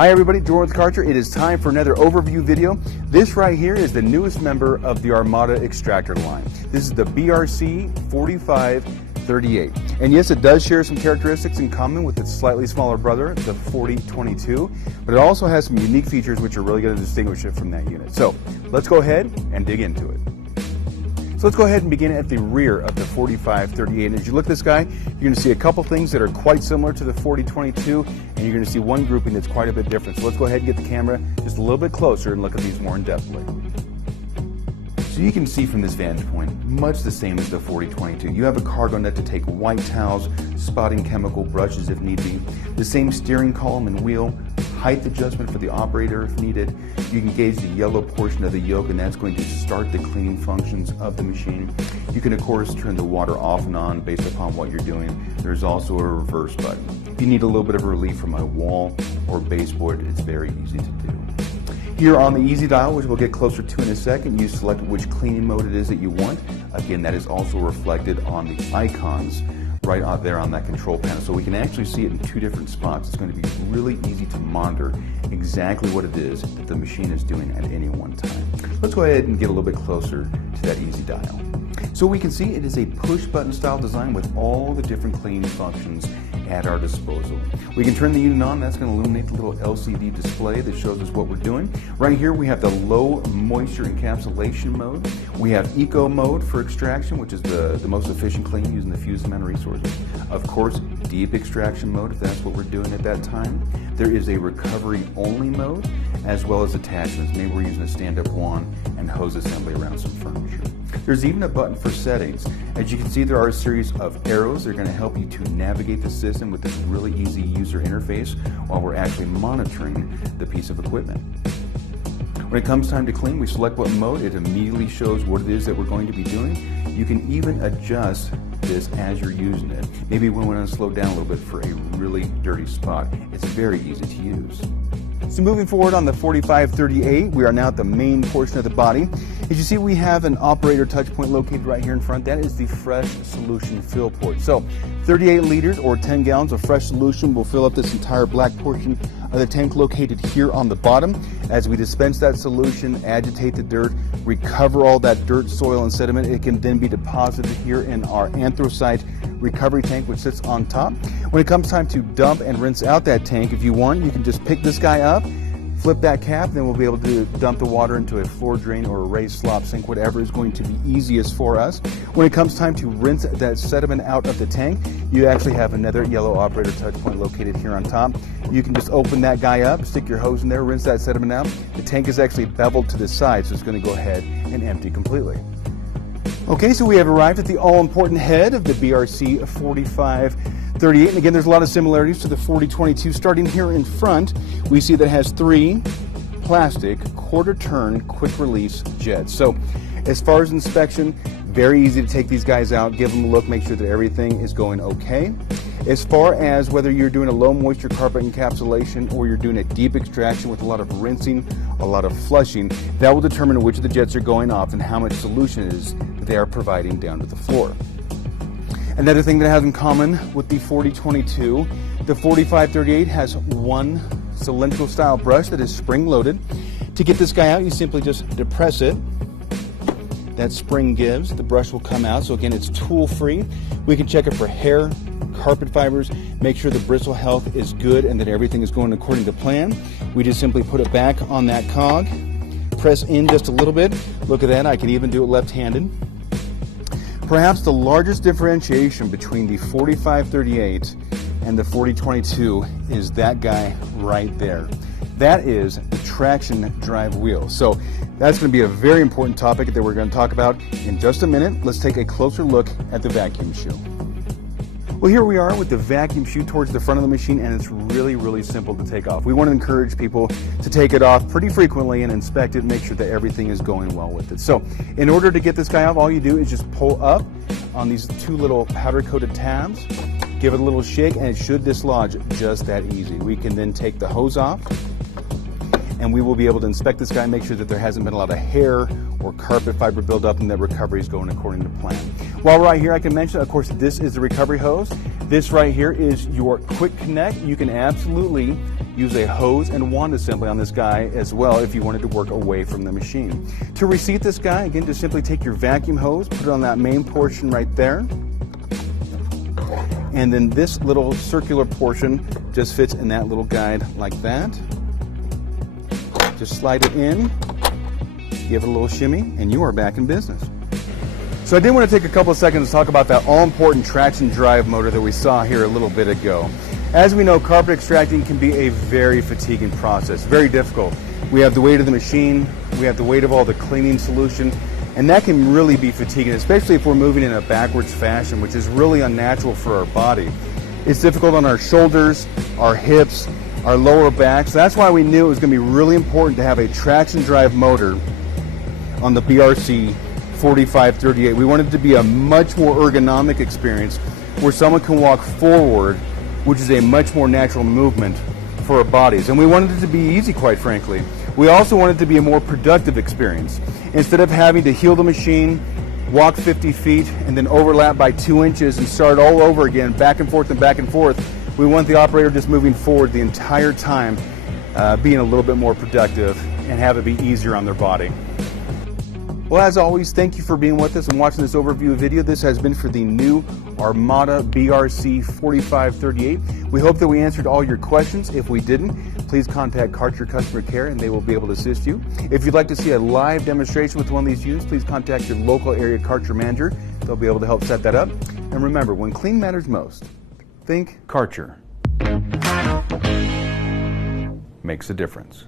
Hi everybody, Jordan with Karcher. It is time for another overview video. This right here is the newest member of the Armada Extractor line. This is the BRC 4538. And yes, it does share some characteristics in common with its slightly smaller brother, the 4022, but it also has some unique features which are really going to distinguish it from that unit. So let's go ahead and dig into it. So let's go ahead and begin at the rear of the 4538. And as you look at this guy, you're going to see a couple things that are quite similar to the 4022, and you're going to see one grouping that's quite a bit different. So let's go ahead and get the camera just a little bit closer and look at these more in depthly. So you can see from this vantage point, much the same as the 4022. You have a cargo net to take white towels, spotting chemical brushes if need be, the same steering column and wheel, height adjustment for the operator if needed. You can gauge the yellow portion of the yoke, and that's going to start the cleaning functions of the machine. You can of course turn the water off and on based upon what you're doing. There's also a reverse button. If you need a little bit of relief from a wall or baseboard, it's very easy to do. Here on the easy dial, which we'll get closer to in a second, you select which cleaning mode it is that you want. Again, that is also reflected on the icons right out there on that control panel. So we can actually see it in two different spots. It's going to be really easy to monitor exactly what it is that the machine is doing at any one time. Let's go ahead and get a little bit closer to that easy dial. So we can see it is a push button style design with all the different cleaning functions at our disposal. We can turn the unit on. That's going to illuminate the little LCD display that shows us what we're doing. Right here we have the low moisture encapsulation mode. We have eco mode for extraction, which is the most efficient clean using the fewest amount of resources. Of course, deep extraction mode, if that's what we're doing at that time. There is a recovery only mode, as well as attachments. Maybe we're using a stand-up wand and hose assembly around some furniture. There's even a button for settings. As you can see, there are a series of arrows that are going to help you to navigate the system with this really easy user interface while we're actually monitoring the piece of equipment. When it comes time to clean, we select what mode. It immediately shows what it is that we're going to be doing. You can even adjust this as you're using it. Maybe we want to slow down a little bit for a really dirty spot. It's very easy to use. So moving forward on the 4538, we are now at the main portion of the body. As you see, we have an operator touch point located right here in front. That is the fresh solution fill port. So 38 liters or 10 gallons of fresh solution will fill up this entire black portion of the tank located here on the bottom. As we dispense that solution, agitate the dirt, recover all that dirt, soil, and sediment, it can then be deposited here in our anthracite recovery tank, which sits on top. When it comes time to dump and rinse out that tank, if you want, you can just pick this guy up, flip that cap, then we'll be able to dump the water into a floor drain or a raised slop sink, whatever is going to be easiest for us. When it comes time to rinse that sediment out of the tank, you actually have another yellow operator touch point located here on top. You can just open that guy up, stick your hose in there, rinse that sediment out. The tank is actually beveled to the side, so it's going to go ahead and empty completely. Okay, so we have arrived at the all-important head of the BRC 4538. And again, there's a lot of similarities to the 4022. Starting here in front, we see that it has three plastic quarter-turn quick-release jets. So as far as inspection, very easy to take these guys out, give them a look, make sure that everything is going okay. As far as whether you're doing a low moisture carpet encapsulation or you're doing a deep extraction with a lot of rinsing, a lot of flushing, that will determine which of the jets are going off and how much solution it is that they are providing down to the floor. Another thing that has in common with the 4022, the 4538 has one cylindrical style brush that is spring loaded. To get this guy out, you simply just depress it. That spring gives, the brush will come out. So again, it's tool free. We can check it for hair, carpet fibers, make sure the bristle health is good and that everything is going according to plan. We just simply put it back on that cog, press in just a little bit. Look at that, I can even do it left-handed. Perhaps the largest differentiation between the 4538 and the 4022 is that guy right there. That is the traction drive wheel. So that's going to be a very important topic that we're going to talk about in just a minute. Let's take a closer look at the vacuum shoe. Well, here we are with the vacuum chute towards the front of the machine, and it's really, really simple to take off. We want to encourage people to take it off pretty frequently and inspect it, make sure that everything is going well with it. So in order to get this guy off, all you do is just pull up on these two little powder-coated tabs, give it a little shake, and it should dislodge just that easy. We can then take the hose off, and we will be able to inspect this guy, make sure that there hasn't been a lot of hair or carpet fiber buildup and that recovery is going according to plan. While we're right here, I can mention, of course, this is the recovery hose. This right here is your quick connect. You can absolutely use a hose and wand assembly on this guy as well if you wanted to work away from the machine. To reseat this guy, again, just simply take your vacuum hose, put it on that main portion right there, and then this little circular portion just fits in that little guide like that. Just slide it in, give it a little shimmy, and you are back in business. So I did want to take a couple of seconds to talk about that all-important traction drive motor that we saw here a little bit ago. As we know, carpet extracting can be a very fatiguing process, very difficult. We have the weight of the machine, we have the weight of all the cleaning solution, and that can really be fatiguing, especially if we're moving in a backwards fashion, which is really unnatural for our body. It's difficult on our shoulders, our hips, our lower back, so that's why we knew it was going to be really important to have a traction drive motor on the BRC 4538. We wanted it to be a much more ergonomic experience where someone can walk forward, which is a much more natural movement for our bodies. And we wanted it to be easy, quite frankly. We also wanted it to be a more productive experience. Instead of having to heel the machine, walk 50 feet, and then overlap by 2 inches and start all over again, back and forth and back and forth, we want the operator just moving forward the entire time, being a little bit more productive and have it be easier on their body. Well, as always, thank you for being with us and watching this overview video. This has been for the new Armada BRC 4538. We hope that we answered all your questions. If we didn't, please contact Karcher Customer Care and they will be able to assist you. If you'd like to see a live demonstration with one of these units, please contact your local area Karcher manager. They'll be able to help set that up. And remember, when clean matters most, think Karcher. Makes a difference.